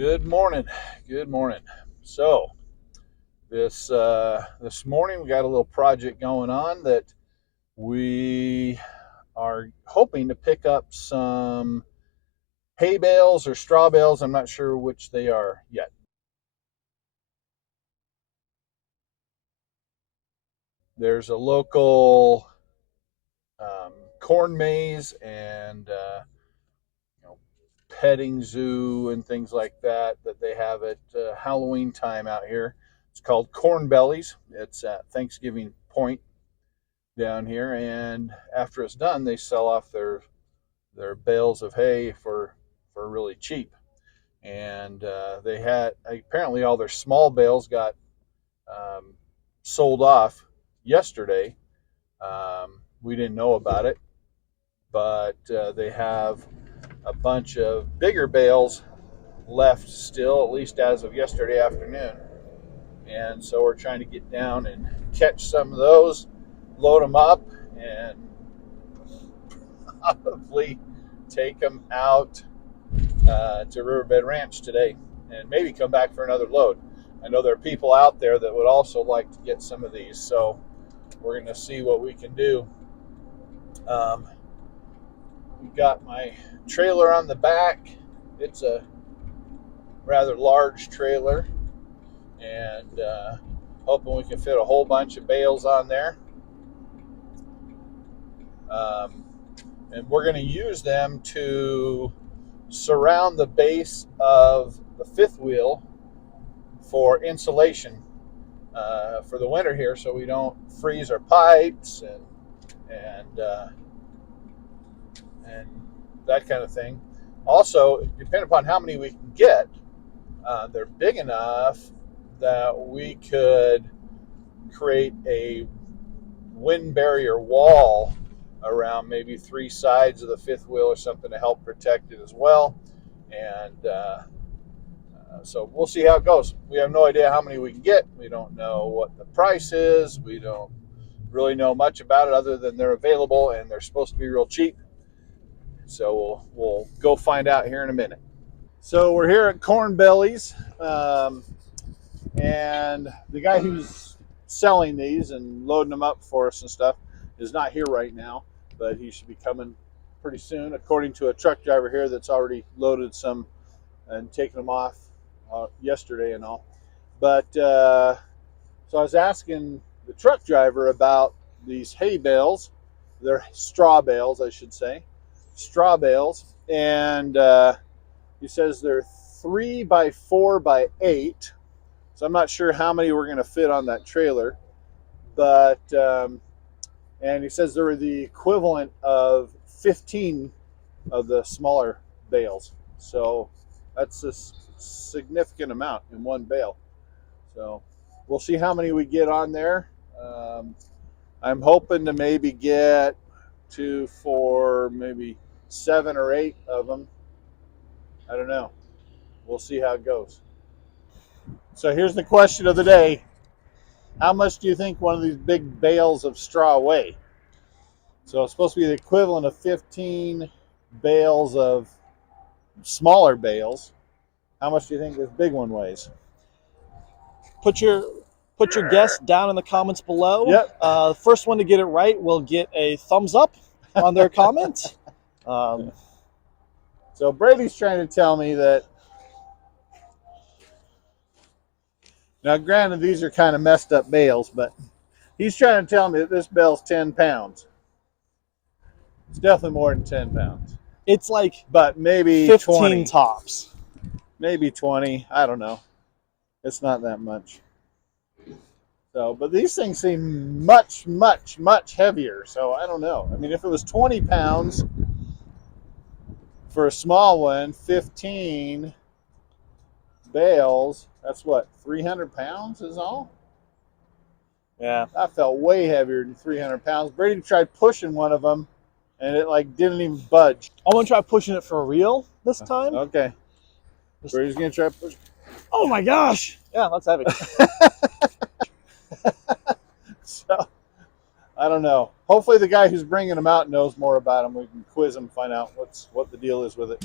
Good morning. Good morning. So this morning we got a little project going on that we are hoping to pick up some hay bales or straw bales. I'm not sure which they are yet. There's a local corn maze and you know, petting zoo and things like that they have at Halloween time out here. It's called Corn Bellies. It's at Thanksgiving Point down here, and after it's done, they sell off their bales of hay for really cheap. And they had apparently all their small bales got um, sold off yesterday. We didn't know about it, but they have a bunch of bigger bales left still, at least as of yesterday afternoon. And so we're trying to get down and catch some of those, load them up, and probably take them out to Riverbed Ranch today and maybe come back for another load. I know there are people out there that would also like to get some of these, so we're going to see what we can do. We've got my trailer on the back. It's a rather large trailer, and hoping we can fit a whole bunch of bales on there. And we're going to use them to surround the base of the fifth wheel for insulation for the winter here, so we don't freeze our pipes and that kind of thing. Also, depending upon how many we can get, they're big enough that we could create a wind barrier wall around maybe three sides of the fifth wheel or something to help protect it as well. And so we'll see how it goes. We have no idea how many we can get. We don't know what the price is. We don't really know much about it other than they're available and they're supposed to be real cheap. So we'll go find out here in a minute. So we're here at Corn Bellies, and the guy who's selling these and loading them up for us and stuff is not here right now, but he should be coming pretty soon, according to a truck driver here that's already loaded some and taken them off yesterday and all. But so I was asking the truck driver about these hay bales. They're straw bales, I should say, straw bales, and he says they're 3 by 4 by 8. So I'm not sure how many we're going to fit on that trailer, but and he says they're the equivalent of 15 of the smaller bales. So that's a significant amount in one bale. So we'll see how many we get on there. I'm hoping to maybe get 2, 4, maybe 7 or 8 of them. I don't know. We'll see how it goes. So here's the question of the day. How much do you think one of these big bales of straw weigh? So it's supposed to be the equivalent of 15 bales of smaller bales. How much do you think this big one weighs? Put your guess down in the comments below. Yep. The first one to get it right will get a thumbs up on their comment. So Brady's trying to tell me that, now granted these are kind of messed up bales, but he's trying to tell me that this bale's 10 pounds. It's definitely more than 10 pounds. It's like but maybe 15 20 tops. Maybe 20. I don't know. It's not that much. So, but these things seem much, much, much heavier. So I don't know. I mean, if it was 20 pounds for a small one, 15 bales, that's what, 300 pounds is all? Yeah. That felt way heavier than 300 pounds. Brady tried pushing one of them, and it like didn't even budge. I'm gonna try pushing it for real this time. Okay. Brady's gonna try pushing. Oh my gosh! Yeah, that's heavy. So, I don't know. Hopefully the guy who's bringing them out knows more about them. We can quiz him, find out what the deal is with it.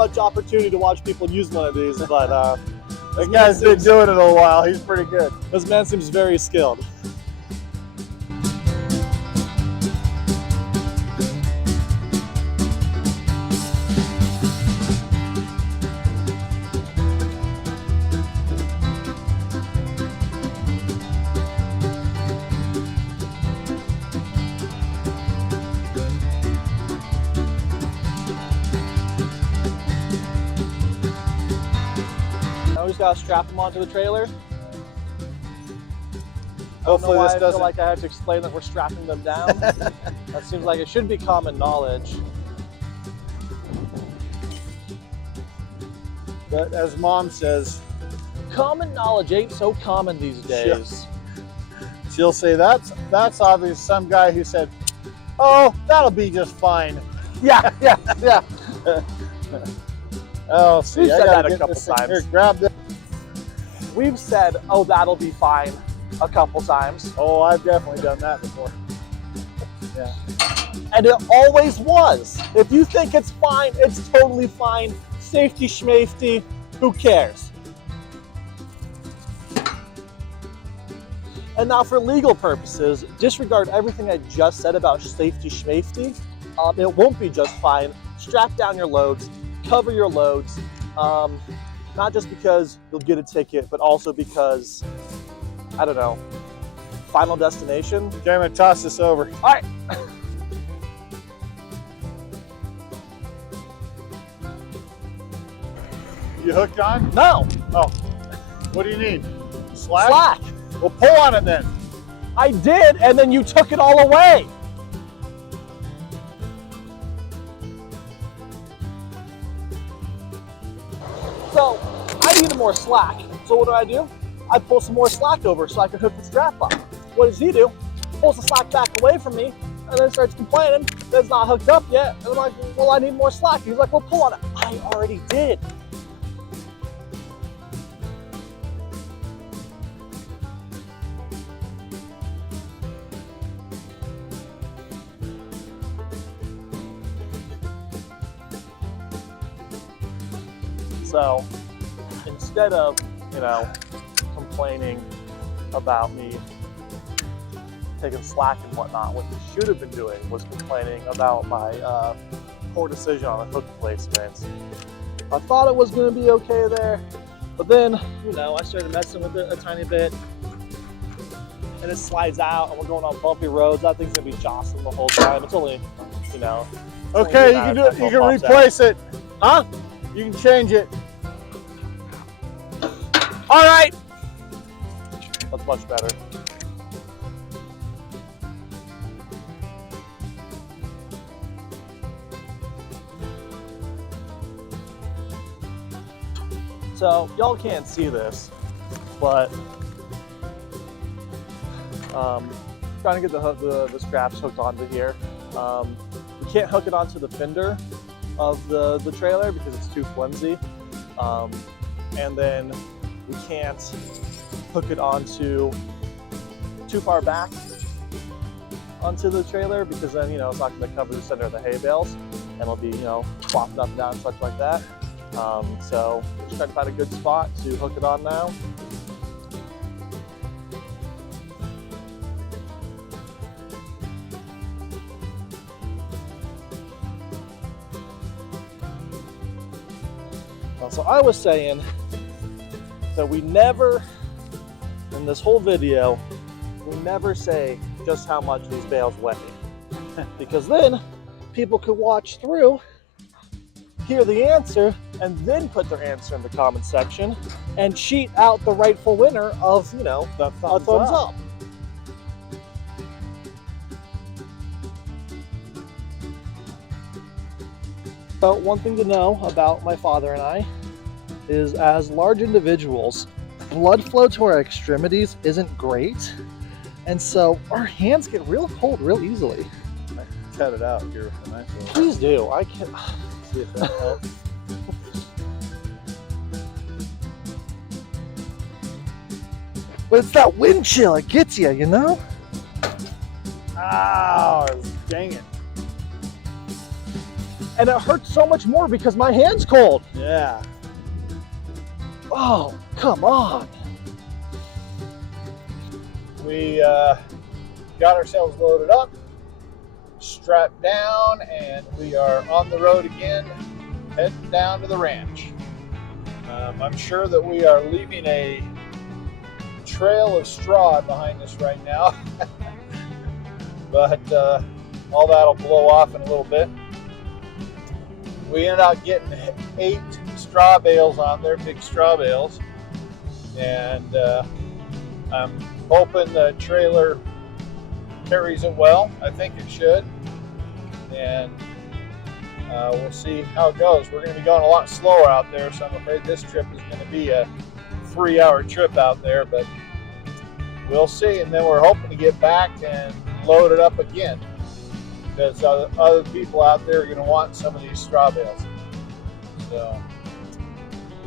much opportunity to watch people use one of these, but The guy's been doing it a while. He's pretty good. this man seems very skilled. Now we just gotta strap them onto the trailer. Hopefully I this don't know why I feel doesn't. like I have to explain that we're strapping them down. That seems like it should be common knowledge. But as Mom says, Common knowledge ain't so common these days. she'll say that's obvious. Some guy who said, "Oh, that'll be just fine." Yeah, yeah, yeah. Oh, see, We've I said gotta that a get couple this thing. times. Here, grab this. We've said, oh, that'll be fine a couple times. Oh, I've definitely done that before. Yeah. And it always was. If you think it's fine, it's totally fine. Safety schmafety, who cares? And now for legal purposes, disregard everything I just said about safety schmafety. It won't be just fine. Strap down your loads, cover your loads. Not just because you'll get a ticket, but also because, I don't know, final destination. Okay, I'm gonna toss this over. All right. You hooked on? No, Oh, what do you need? Slack? slack. Well, pull on it then. I did, and then you took it all away. So I needed more slack. So what do? I pull some more slack over so I can hook the strap up. What does he do? Pulls the slack back away from me and then starts complaining that it's not hooked up yet. And I'm like, well, I need more slack. He's like, well, pull on it. I already did. So instead of, complaining about me taking slack and whatnot, what you should have been doing was complaining about my poor decision on the hook placement. I thought it was going to be okay there, but then, I started messing with it a tiny bit, and it slides out, and we're going on bumpy roads. That thing's going to be jostling the whole time. It's only, Okay, you can do it. You can replace it. Huh? You can change it. All right. That's much better. So y'all can't see this, but trying to get the straps hooked onto here. We can't hook it onto the fender of the trailer because it's too flimsy, and then we can't hook it onto too far back onto the trailer because then it's not going to cover the center of the hay bales, and it'll be flopped up and down and such like that. So we're just trying to find a good spot to hook it on now. So I was saying that we never, in this whole video, we never say just how much these bales weigh. Because then people could watch through, hear the answer, and then put their answer in the comment section and cheat out the rightful winner of, The a thumbs up. But one thing to know about my father and I is, as large individuals, blood flow to our extremities isn't great, and so our hands get real cold real easily. Cut it out here with a nice little. Please do. I can. See if that helps. But it's that wind chill. It gets you, Ow! Dang it! And it hurts so much more because my hand's cold. Yeah. Oh, come on. We got ourselves loaded up, strapped down, and we are on the road again, heading down to the ranch. I'm sure that we are leaving a trail of straw behind us right now, but all that'll blow off in a little bit. We ended up getting 8 straw bales on there, big straw bales, and I'm hoping the trailer carries it well. I think it should, and we'll see how it goes. We're going to be going a lot slower out there, so I'm afraid this trip is going to be a 3-hour trip out there, but we'll see. And then we're hoping to get back and load it up again, because other people out there are going to want some of these straw bales. So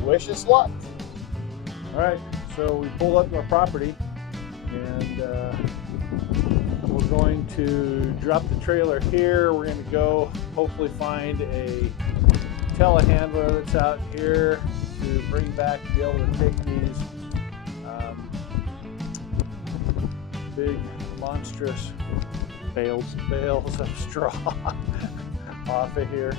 wish us luck. All right, so we pulled up to our property, and we're going to drop the trailer here. We're going to go hopefully find a telehandler that's out here to bring back to be able to take these big monstrous bales of straw off of here.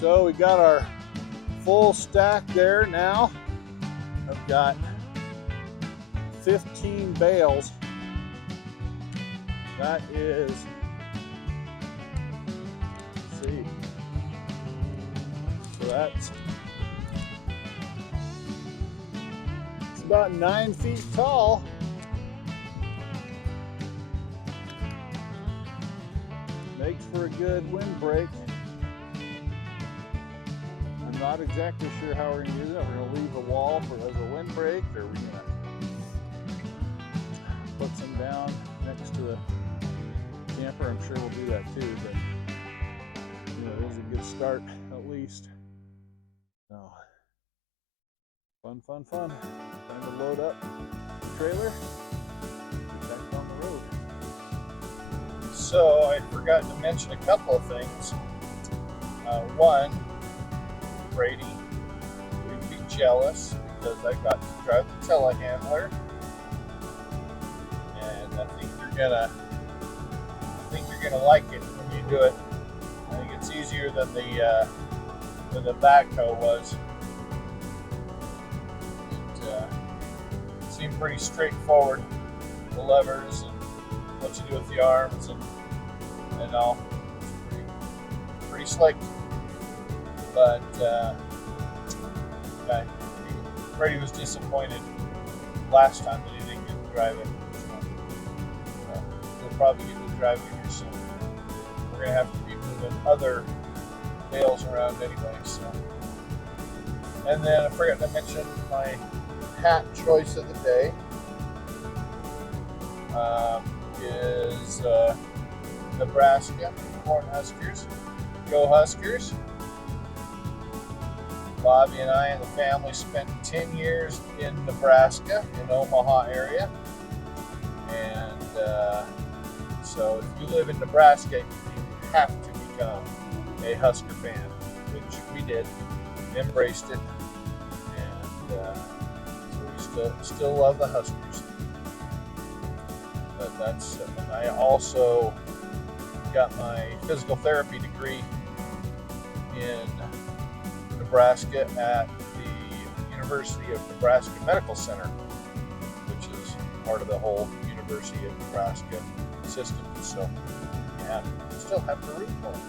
So we got our full stack there now. I've got 15 bales. That is, let's see, so it's about 9 feet tall. Makes for a good windbreak. I'm not exactly sure how we're going to use it. We're going to leave the wall as a windbreak, or we're going to put some down next to the camper. I'm sure we'll do that too, but you know, it was a good start at least. So fun. Time to load up the trailer, get back on the road. So I forgot to mention a couple of things. One, Brady would be jealous because I got to drive the telehandler, and I think you're gonna like it when you do it. I think it's easier than the backhoe was. It seemed pretty straightforward. The levers and what you do with the arms and all. It's pretty slick. But Brady was disappointed last time that he didn't get to drive it. So he'll probably get to drive it here soon. We're going to have to be moving other bales around anyway. So. And then I forgot to mention my hat choice of the day is Nebraska Cornhuskers. Go Huskers! Bobby and I and the family spent 10 years in Nebraska, in Omaha area. And so if you live in Nebraska, you have to become a Husker fan, which we did, embraced it, and so we still love the Huskers. But and I also got my physical therapy degree in Nebraska at the University of Nebraska Medical Center, which is part of the whole University of Nebraska system. So, yeah, still have to root for them.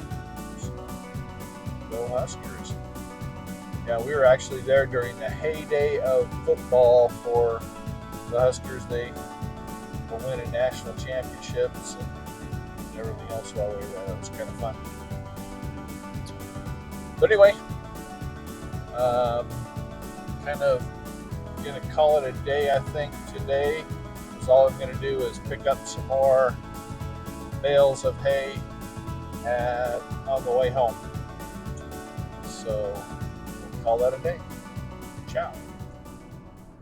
So, go Huskers. Yeah, we were actually there during the heyday of football for the Huskers. They were winning national championships and everything else while they were there. It was kind of fun. But anyway, kind of gonna call it a day, I think, today. Because all I'm gonna do is pick up some more bales of hay on the way home. So we'll call that a day. Ciao.